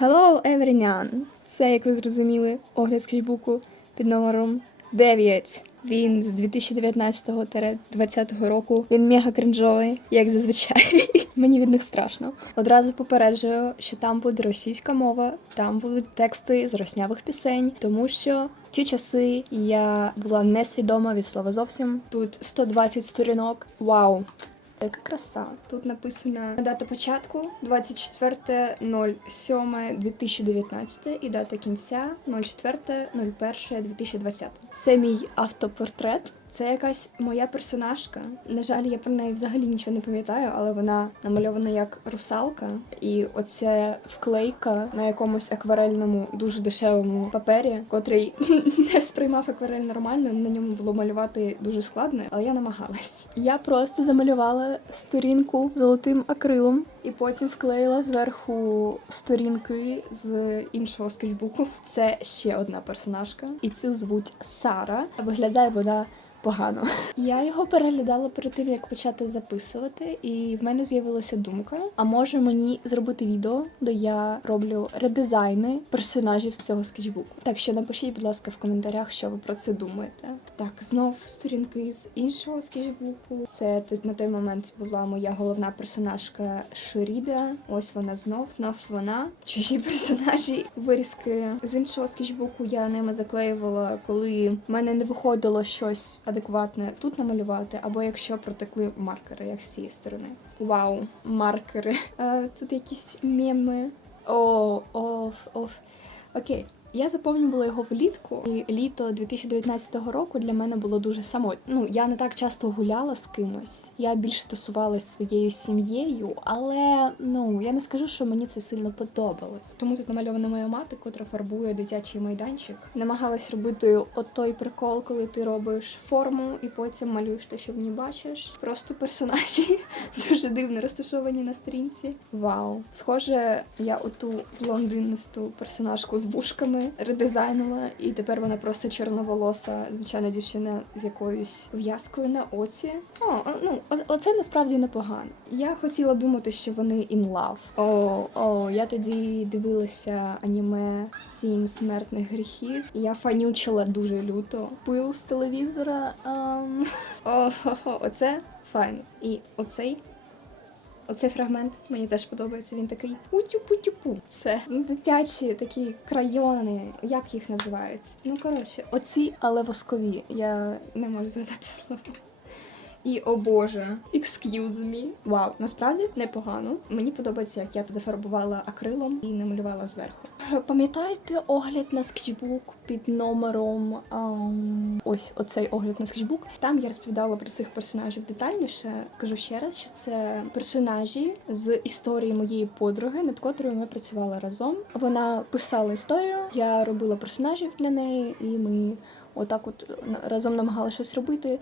Hello, everyone! Це, як ви зрозуміли, огляд скетчбуку під номером 9. Він з 2019-2020 року. Він мега кринжовий, як зазвичай. Мені від них страшно. Одразу попереджую, що там буде російська мова, там будуть тексти з роснявих пісень, тому що в ті часи я була несвідома від слова зовсім. Тут 120 сторінок. Вау! Яка краса. Тут написана дата початку 24.07.2019 і дата кінця 04.01.2020. Це мій автопортрет. Це якась моя персонажка. На жаль, я про неї взагалі нічого не пам'ятаю, але вона намальована як русалка, і оця вклейка на якомусь акварельному, дуже дешевому папері, котрий не сприймав акварель нормально. На ньому було малювати дуже складно, але я намагалась. Я просто замалювала сторінку золотим акрилом. І потім вклеїла зверху сторінки з іншого скетчбуку. Це ще одна персонажка, і цю звуть Сара. Виглядає вона погано. Я його переглядала перед тим, як почати записувати, і в мене з'явилася думка: а може мені зробити відео, де я роблю редизайни персонажів цього скетчбуку. Так що напишіть, будь ласка, в коментарях, що ви про це думаєте. Так, знов сторінки з іншого скетчбуку. Це на той момент була моя головна персонажка Шеріда. Ось вона знов, знов вона. Чужі персонажі вирізки з іншого скетчбуку я ними заклеювала, коли в мене не виходило щось адекватне тут намалювати, або якщо протекли маркери, як з цієї сторони. Вау, маркери. Е, тут якісь меми. О, оф, оф. Окей. Я заповнювала його влітку, і літо 2019 року для мене було дуже самотньо. Ну я не так часто гуляла з кимось. Я більше тусувалася своєю сім'єю, але ну я не скажу, що мені це сильно подобалось. Тому тут намальована моя мати, котра фарбує дитячий майданчик. Намагалась робити от той прикол, коли ти робиш форму і потім малюєш те, що в ній бачиш. Просто персонажі дуже дивно розташовані на сторінці. Вау, схоже, я оту блондинисту персонажку з вушками редизайнила, і тепер вона просто чорноволоса, звичайна дівчина з якоюсь в'язкою на оці. О, ну оце насправді непогано. Я хотіла думати, що вони in love. О, о, я тоді дивилася аніме Сім смертних гріхів. Я фанючила дуже люто. Пил з телевізора. ем, О, хо-хо, оце файн. І оцей Оцей фрагмент мені теж подобається. Він такий утю-путю-пу. Це дитячі такі крайони, як їх називають. Ну коротше, оці, але воскові. Я не можу згадати слово. І о Боже, excuse me. Вау, насправді непогано. Мені подобається, як я зафарбувала акрилом і намалювала зверху. Пам'ятаєте огляд на скетчбук під номером ам, ось оцей огляд на скетчбук. Там я розповідала про цих персонажів детальніше. Скажу ще раз, що це персонажі з історії моєї подруги, над котрою ми працювали разом. Вона писала історію, я робила персонажів для неї, і ми отак, от разом намагалися щось робити.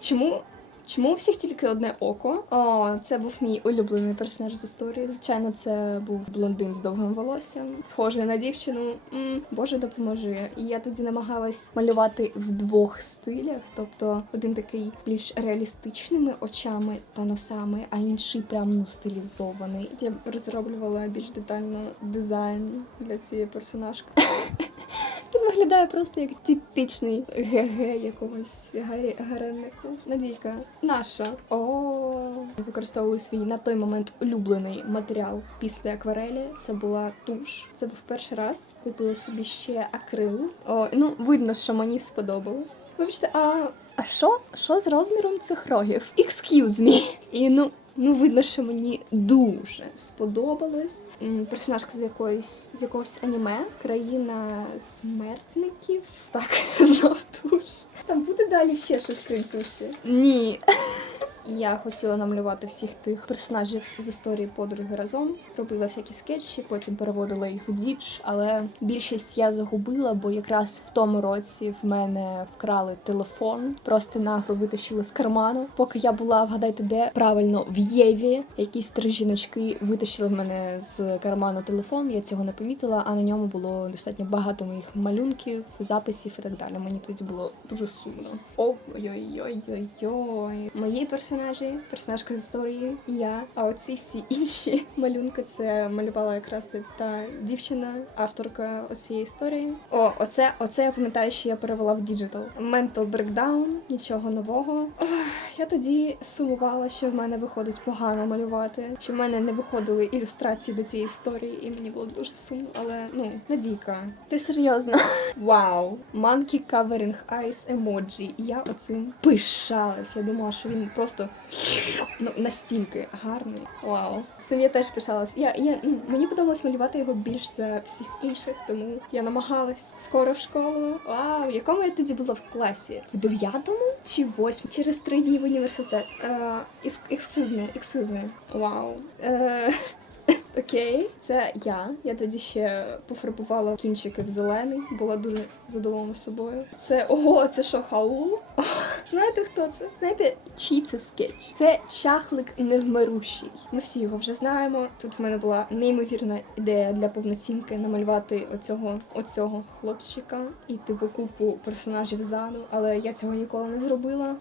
Чому? Чому у всіх тільки одне око? О, це був мій улюблений персонаж з історії. Звичайно, це був блондин з довгим волоссям, схожий на дівчину. м Боже, допоможи. І я тоді намагалась малювати в двох стилях, тобто один такий більш реалістичними очами та носами, а інший прям ну стилізований. Я розроблювала більш детально дизайн для цієї персонажки. Виглядає просто як типічний ГГ якогось гареннику. Надійка наша. О, використовую свій на той момент улюблений матеріал після акварелі. Це була туш. Це був перший раз. Купила собі ще акрил. О, ну видно, що мені сподобалось. Вибачте, а, а що? Що з розміром цих рогів? Excuse me. І ну. Ну, видно, що мені дуже сподобалось. Персонажка з якоїсь з якогось аніме, країна смертників. Так, знов туш. Там буде далі ще щось крім туші? Ні. Я хотіла намалювати всіх тих персонажів з історії подруги разом. Робила всякі скетчі, потім переводила їх в діч, але більшість я загубила, бо якраз в тому році в мене вкрали телефон, просто нагло витащили з карману. Поки я була, вгадайте, де правильно в Єві. Якісь три жіночки витащили в мене з карману телефон. Я цього не помітила, а на ньому було достатньо багато моїх малюнків, записів і так далі. Мені тоді було дуже сумно. Ой-ой-ой-ой-ой. Мої персонажі персонажі, персонажка з історії, і я. А оці всі інші малюнки це малювала якраз та- дівчина, авторка цієї історії. О, оце, оце я пам'ятаю, що я перевела в діджитал. Mental Breakdown, нічого нового. Ох, я тоді сумувала, що в мене виходить погано малювати, що в мене не виходили ілюстрації до цієї історії, і мені було дуже сумно. Але ну, Надійка, ти серйозно? Вау! Monkey covering eyes emoji. Я оцим пишалась. Я думала, що він просто ну, настільки гарний. Вау. Цим я теж пишалась. Я, я, мені подобалось малювати його більш за всіх інших, тому я намагалась скоро в школу. Вау, в якому я тоді була в класі? В дев'ятому чи восьмому? Через три дні в університет. Е, excuse me. Вау. Е, Окей, це я. Я тоді ще пофарбувала кінчики в зелений, була дуже задоволена собою. Це ого, це що, хаул? Знаєте, хто це? Знаєте, чий це скетч? Це чахлик невмирущий. Ми всі його вже знаємо. Тут в мене була неймовірна ідея для повноцінки намалювати оцього, оцього хлопчика і типу купу персонажів ззаду, але я цього ніколи не зробила.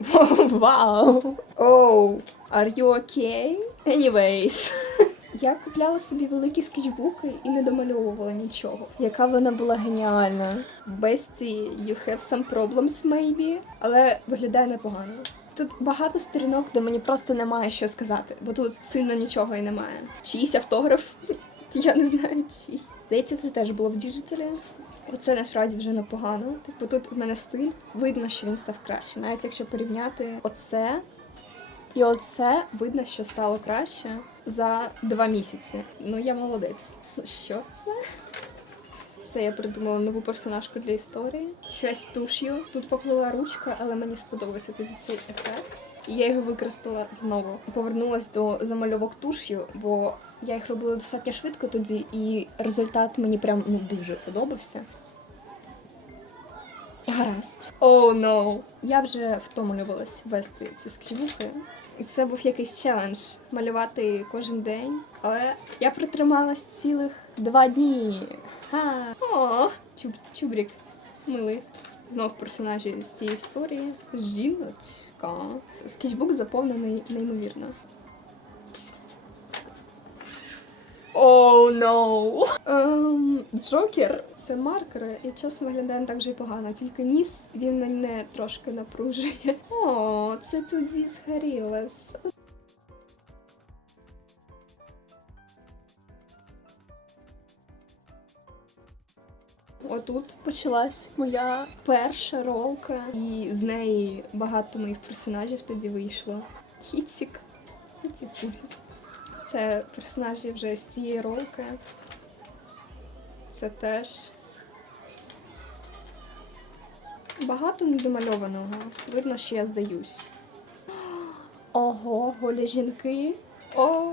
Вау! Оу, are you okay? Anyways. Я купляла собі великі скетчбуки і не домальовувала нічого. Яка вона була геніальна. Бесті, you have some problems maybe, але виглядає непогано. Тут багато сторінок, де мені просто немає що сказати, бо тут сильно нічого і немає. Чийсь автограф, я не знаю чий. Здається, це теж було в діджиталі. Оце насправді вже непогано. Типу тут в мене стиль, видно, що він став краще. Навіть якщо порівняти оце і оце, видно, що стало краще за два місяці. Ну я молодець. Що це? Це я придумала нову персонажку для історії. Щось туш'ю. Тут поплила ручка, але мені сподобався тоді цей ефект. І я його використала знову. Повернулась до замальовок туш'ю, бо я їх робила достатньо швидко тоді, і результат мені прям ну дуже подобався. Гаразд. Оу, oh, no. Я вже втомлювалась вести ці скетчбуки. І Це був якийсь челендж малювати кожен день. Але я протрималась цілих два дні. Ха. О, чуб, чубрік. Милий. Знов персонажі з цієї історії. Жіночка. Скетчбук заповнений неймовірно. Оу, oh, no. Ем, Джокер це маркери, і чесно виглядає так же й погано, тільки ніс він мене трошки напружує. О, це тоді згорілось. Отут почалась моя перша ролка, і з неї багато моїх персонажів тоді вийшло. Кіцік. Кіцік. Це персонажі вже з цієї ролики. Це теж. Багато недомальованого. Видно, що я здаюсь. Ого, голі жінки. О,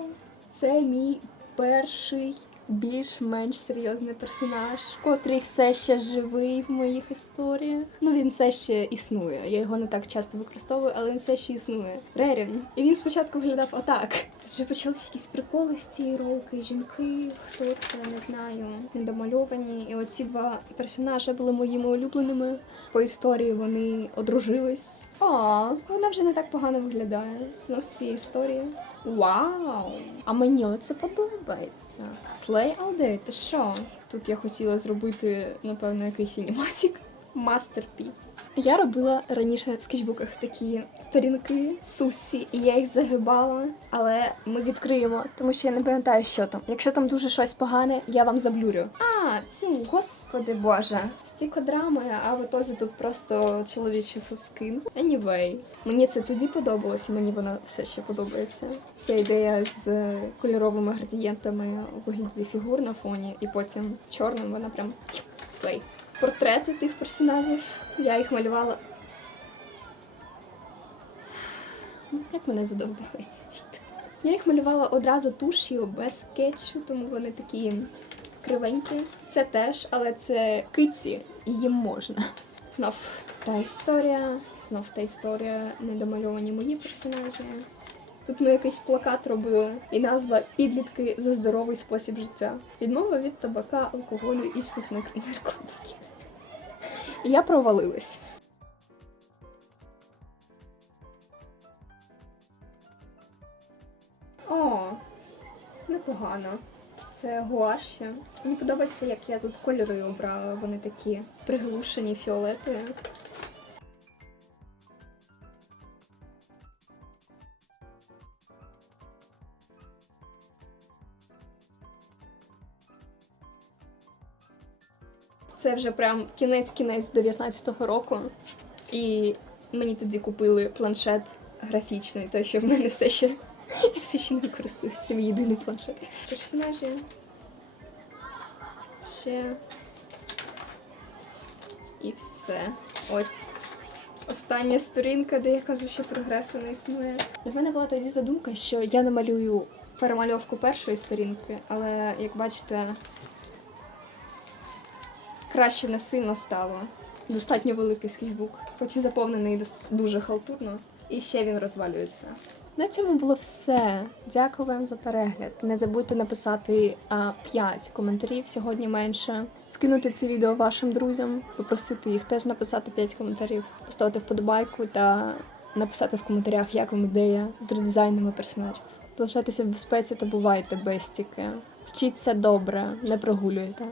це мій перший більш-менш серйозний персонаж, котрий все ще живий в моїх історіях. Ну він все ще існує. Я його не так часто використовую, але він все ще існує. Рерін. І він спочатку виглядав отак. Тут вже почалися якісь приколи з цієї ролки. Жінки, хто це, не знаю. Недомальовані. І оці два персонажі були моїми улюбленими. По історії вони одружились. О, вона вже не так погано виглядає. Знов з цієї історії. Вау! А мені оце подобається. Slay all day, ти що? Тут я хотіла зробити, напевно, якийсь аніматик. Мастерпіс. Я робила раніше в скетчбуках такі сторінки сусі, і я їх загибала, але ми відкриємо, тому що я не пам'ятаю, що там. Якщо там дуже щось погане, я вам заблюрю. Цю, господи боже, стільки драми, а в ітозі тут просто чоловічі соски. Anyway, мені це тоді подобалось, і мені воно все ще подобається. Ця ідея з кольоровими градієнтами у вигляді фігур на фоні, і потім чорним вона прям слей. Портрети тих персонажів. Я їх малювала. Як мене задовбали ці. Я їх малювала одразу туш'ю без скетчу, тому вони такі кривенький. Це теж, але це киці, і їм можна. Знов та історія, знов та історія, недомальовані мої персонажі. Тут ми якийсь плакат робили, і назва Підлітки за здоровий спосіб життя. Відмова від табака, алкоголю і штук наркотиків. І я провалилась. О, непогано. Це гуаші. Мені подобається, як я тут кольори обрала. Вони такі приглушені фіолетові. Це вже прям кінець-кінець 19-го року. І мені тоді купили планшет графічний, той, що в мене все ще. Я все ще не користуюся. Це мій єдиний планшет. Персонажі. Ще. І все. Ось остання сторінка, де я кажу, що прогресу не існує. Для мене була тоді задумка, що я намалюю перемальовку першої сторінки, але як бачите, краще не сильно стало. Достатньо великий скетчбук, хоч і заповнений дуже халтурно, і ще він розвалюється. На цьому було все. Дякую вам за перегляд. Не забудьте написати а, 5 коментарів сьогодні менше, скинути це відео вашим друзям, попросити їх теж написати 5 коментарів, поставити вподобайку та написати в коментарях, як вам ідея з редизайнами персонажів. Залишайтеся в безпеці та бувайте безтіки. Вчіться добре, не прогулюйте.